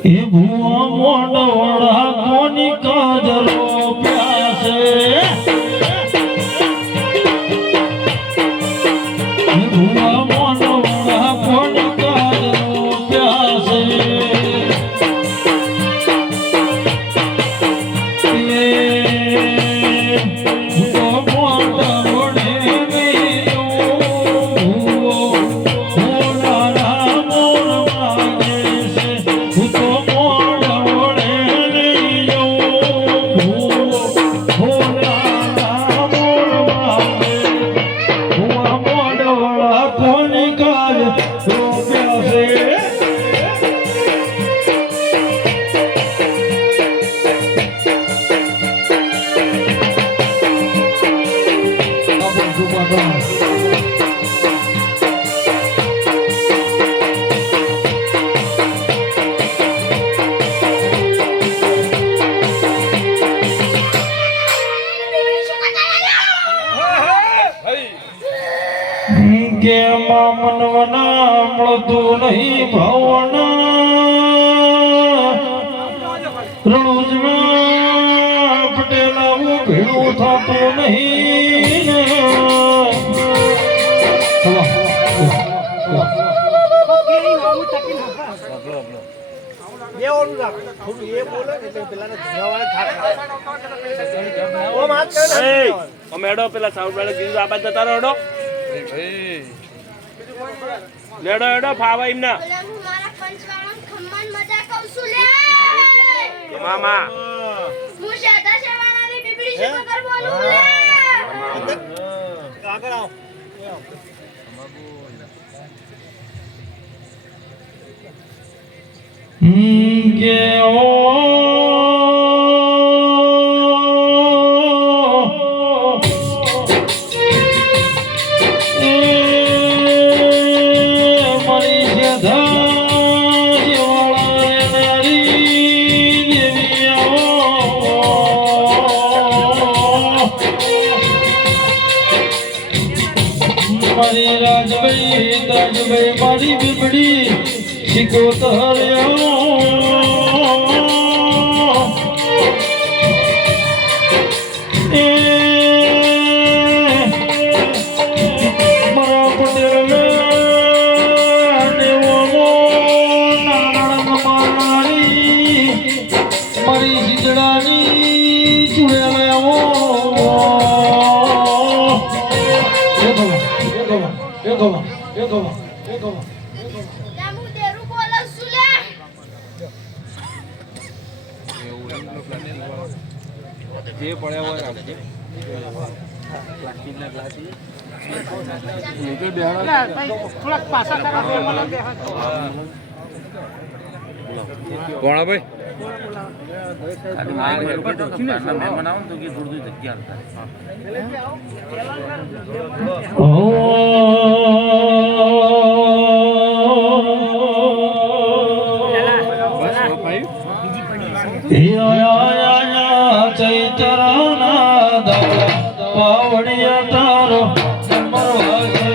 એ ભુવા મોડવડા કોની કાજરો પ્યાસે એ ભુવા મોડવડા કોની કાજરો પ્યાસે મનવના મળતું નહીં ભાવના રણુજના પટેલા ભેળું થતું નહીં મેડો પેલા સાઉન્ડ વાળા કીધું આ બાજુ જતા રહો લેડો એડો ફાવા એમના મામા હું શેતા શેવાણાની બીબડી શિકોતર બોલું લે આગળ આવ કે ઓ રાજભાઈ મારી બીબડી શિકોતર મારા પટેલ મારી શીતળાની ચૂડેલા જે પડ્યા હોય રાખજે પ્લાસ્ટિકના ગ્લાસ થોડાક પાછા કરા કોણ ભાઈ ચૈતરના પાવડિયા તારો નંબર વાગે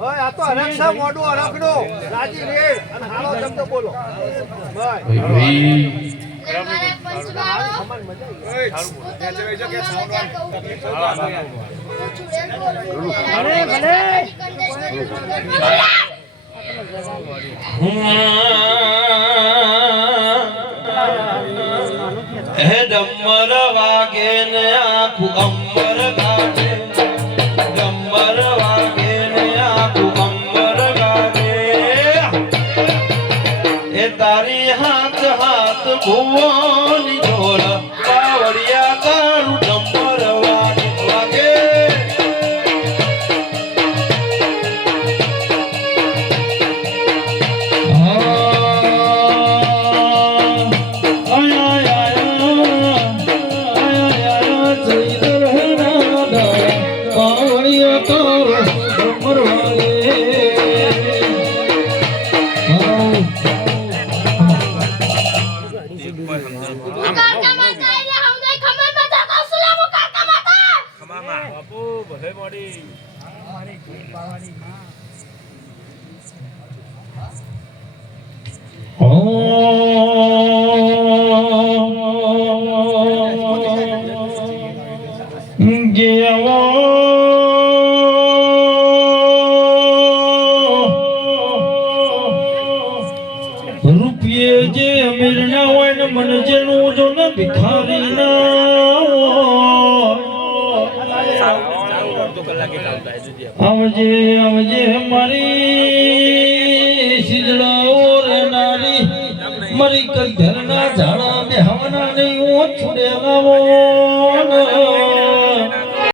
ઓય આ તો હરખના મોઢું હરખનો રાજી રેડ અને હાલો શબ્દ બોલો ભાઈ મારા પંચવાળો અમન મજા હે ડમર વાગે ને આખું અંબર ગાજે ડમર વાગે ને આખું અંબર ગાજે એ તારી હાથ હાથ ભુવની ઢોલ બાવળિયા તારું ડમર વાગે બાપુ ભલે મોડી રૂપિયે જે અમીર ના હોય ને મને જેનું જો ને ભિખારી ના આવજે આવજે મારી શીજડાઓ રે નારી મારી કઈ ઘરના ઝાડા બે હવના નહીં હું છોડે લાવો